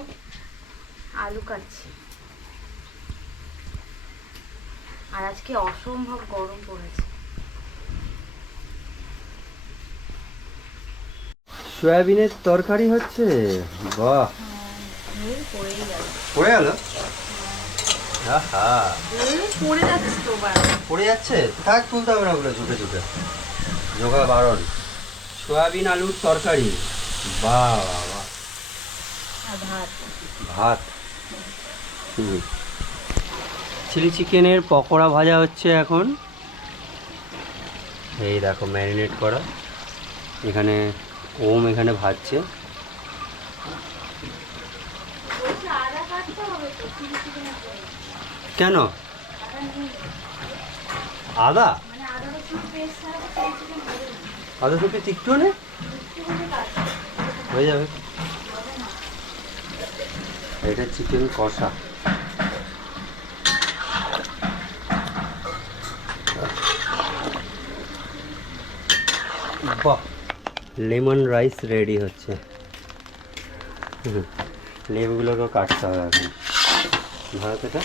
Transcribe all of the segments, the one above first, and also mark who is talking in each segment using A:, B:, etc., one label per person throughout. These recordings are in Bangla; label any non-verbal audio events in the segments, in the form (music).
A: সব আলু কাটছি। আর আজকে অসম্ভব গরম পড়েছে।
B: সয়াবিনের তরকারি হচ্ছে বাহ।
A: গেল।
B: পড়ে গেল?
A: পড়ে যাচ্ছে তো বার।
B: পড়ে যাচ্ছে? থাক তুলতে হবে না ওগুলো ঝুঁকে ঝুঁকে। যোগা বারণ। সয়াবিন আলুর তরকারি। বাহ বাহ বাহ।
A: আর ভাত।
B: হুম। চিলি চিকেনের পকোড়া ভাজা হচ্ছে এখন। এই দেখো ম্যারিনেট করা। এখানে ওম এখানে ভাজছে। কেন
A: আদা
B: আদা?
A: মানে আদা না।
B: তিক্ত নে হয়ে যাবে। এটা চিকেন কষা। বাহ লেমন রাইস রেডি হচ্ছে। লেবুগুলোকেও কাটতে হবে এখন। ভারত এটা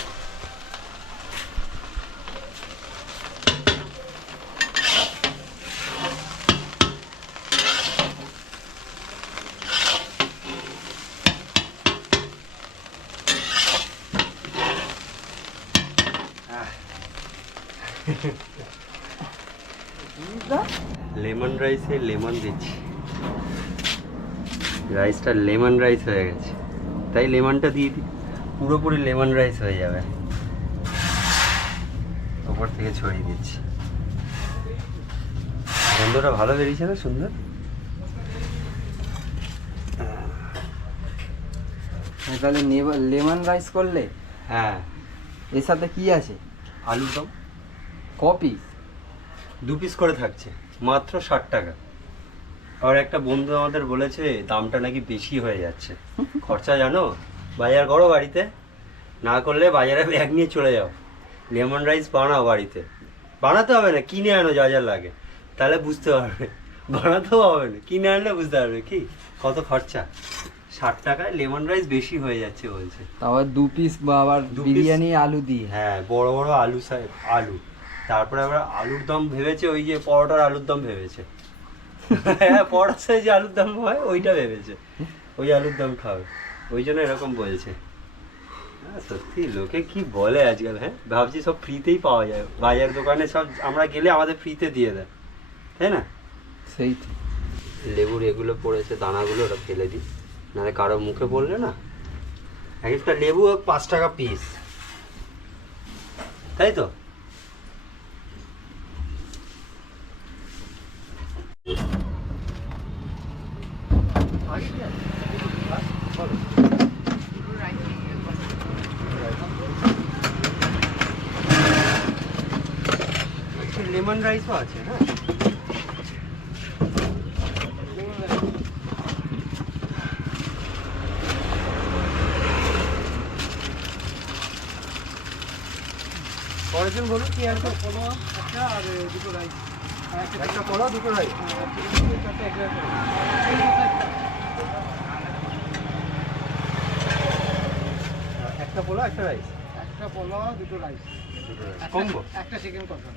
B: লেমন রাইসে লেমন দিচ্ছি। রাইসটা লেমন রাইস হয়ে গেছে। তাই লেমনটা দিয়ে দিই পুরোপুরি লেমন রাইস হয়ে যাবে। ওপর থেকে ছড়িয়ে দিচ্ছি। গন্ধটা ভালো বেরিয়েছে না সুন্দর?
C: তাহলে লেমন রাইস করলে
B: হ্যাঁ।
C: এর সাথে কি আছে?
B: আলুর দম।
C: কপি
B: দু পিস করে থাকছে মাত্র ষাট টাকা। আর একটা বন্ধু আমাদের বলেছে দামটা নাকি বেশি হয়ে যাচ্ছে। (laughs) খরচা জানো? বাজার করো বাড়িতে। না করলে বাজারে ব্যাগ নিয়ে চলে যাও। লেমন রাইস বানাও বাড়িতে। বানাতে হবে না কিনে আনো যা যা লাগে। তাহলে বুঝতে পারবে। বানাতেও হবে না কিনে আনলে বুঝতে পারবে কি? কত খরচা? ষাট টাকায় লেমন রাইস বেশি হয়ে যাচ্ছে বলছে।
C: তারপর দু পিস আবার? বিরিয়ানি আলু দিয়ে।
B: হ্যাঁ বড় বড় আলু আলু। তারপরে আবার আলুর দম ভেবেছে ওই যে পরোটার আলুর দম ভেবেছে। হ্যাঁ পরোটার যে আলুর দম হয় ওইটা ভেবেছে। ওই আলুর দম খাবে। ওই জন্য এরকম বলছে। হ্যাঁ, সত্যি লোকে কি বলে আজকাল হ্যাঁ? ভাবছি সব ফ্রিতেই পাওয়া যায়। বাজার দোকানে সব আমরা গেলে আমাদের ফ্রিতে দিয়ে দেয়। তাই না?
C: সেই
B: লেবুর এগুলো পড়েছে দানাগুলো ওটা ফেলে দিই। নাহলে কারও মুখে পড়লে না। এক একটা লেবু পাঁচ টাকা পিস তাই তো? লেমন রাইসও আছে হ্যাঁ। পরের দিন বলুন কি আছে? একটা আর দুটো রাইস। একটা পোলাও দুটো রাইস একটা পোলাও একটা রাইস।
D: একটা পোলাও দুটো রাইস।
B: দুটো রাইস কমবো।
D: একটা চিকেন কষা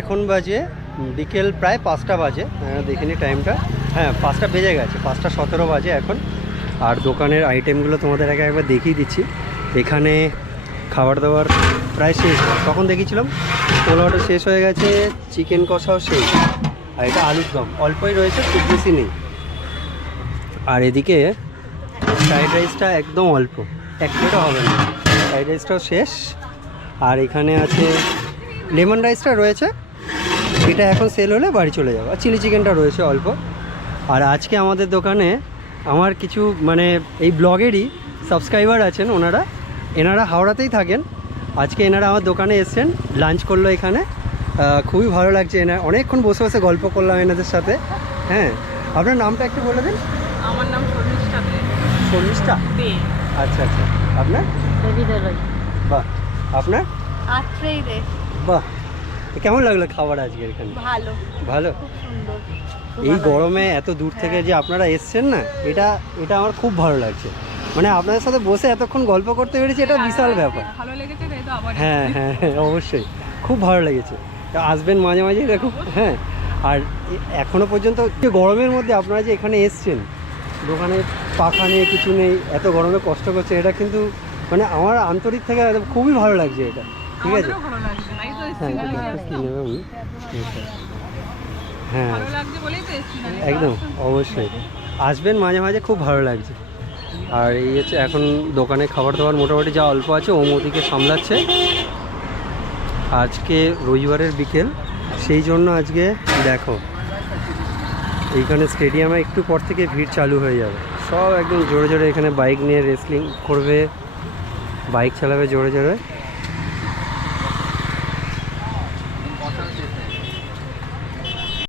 B: এখন বাজে বিকেল প্রায় পাঁচটা বাজে। হ্যাঁ, দেখিনি টাইমটা হ্যাঁ পাঁচটা বেজে গেছে পাঁচটা সতেরো বাজে এখন। আর দোকানের আইটেমগুলো তোমাদের আগে একবার দেখিয়ে দিচ্ছি। এখানে খাবার দাবার প্রায় শেষ তখন দেখিয়েছিলাম? পোলাওটা শেষ হয়ে গেছে চিকেন কষাও শেষ। আর এটা আলুর দম। অল্পই রয়েছে, খুব বেশি নেই। আর এদিকে ফ্রাইড রাইসটা একদম অল্প। এক প্লেটও হবে না। ফ্রাইড রাইসটাও শেষ। আর এখানে আছে লেমন রাইসটা রয়েছে। এটা এখন সেল হলে বাড়ি চলে যাব। আর চিলি চিকেনটা রয়েছে অল্প। আর আজকে আমাদের দোকানে আমার কিছু মানে এই ব্লগেরই সাবস্ক্রাইবার আছেন ওনারা। এনারা হাওড়াতেই থাকেন। আজকে এনারা আমার দোকানে এসছেন লাঞ্চ করল এখানে। খুবই ভালো লাগছে এনা অনেকক্ষণ বসে বসে গল্প করলাম এনাদের সাথে। হ্যাঁ আপনার নামটা একটু বলে দিন।
A: আমার নাম শর্মিষ্ঠা
B: শর্মিষ্ঠা? আচ্ছা আচ্ছা। আপনার? বাহ আপনার? বাহ কেমন লাগল খাবার আজকে এখানে?
A: ভালো।
B: ভালো? এই গরমে এত দূর থেকে যে আপনারা এসছেন না এটা এটা আমার খুব ভালো লাগছে। মানে আপনাদের সাথে বসে এতক্ষণ গল্প করতে পেরেছি এটা বিশাল ব্যাপার।
A: ভালো লেগেছে
B: হ্যাঁ হ্যাঁ হ্যাঁ অবশ্যই। খুব ভালো লেগেছে। আসবেন মাঝে মাঝে এরকম হ্যাঁ। আর এখনও পর্যন্ত যে গরমের মধ্যে আপনারা যে এখানে এসছেন দোকানে পাখা নেই কিছু নেই এত গরমে কষ্ট করছে এটা কিন্তু মানে আমার আন্তরিক থেকে খুবই ভালো লাগছে এটা। ঠিক আছে? হ্যাঁ নেবে হ্যাঁ। একদম অবশ্যই। আসবেন মাঝে মাঝে খুব ভালো লাগছে। আর এই হচ্ছে এখন দোকানে খাবার দাবার মোটামুটি যা অল্প আছে ওমদিকে সামলাচ্ছে। আজকে রবিবারের বিকেল সেই জন্য আজকে দেখো এইখানে স্টেডিয়ামে একটু পর থেকে ভিড় চালু হয়ে যাবে। সব একদম জোরে জোরে এখানে বাইক নিয়ে রেসলিং করবে বাইক চালাবে জোরে জোরে।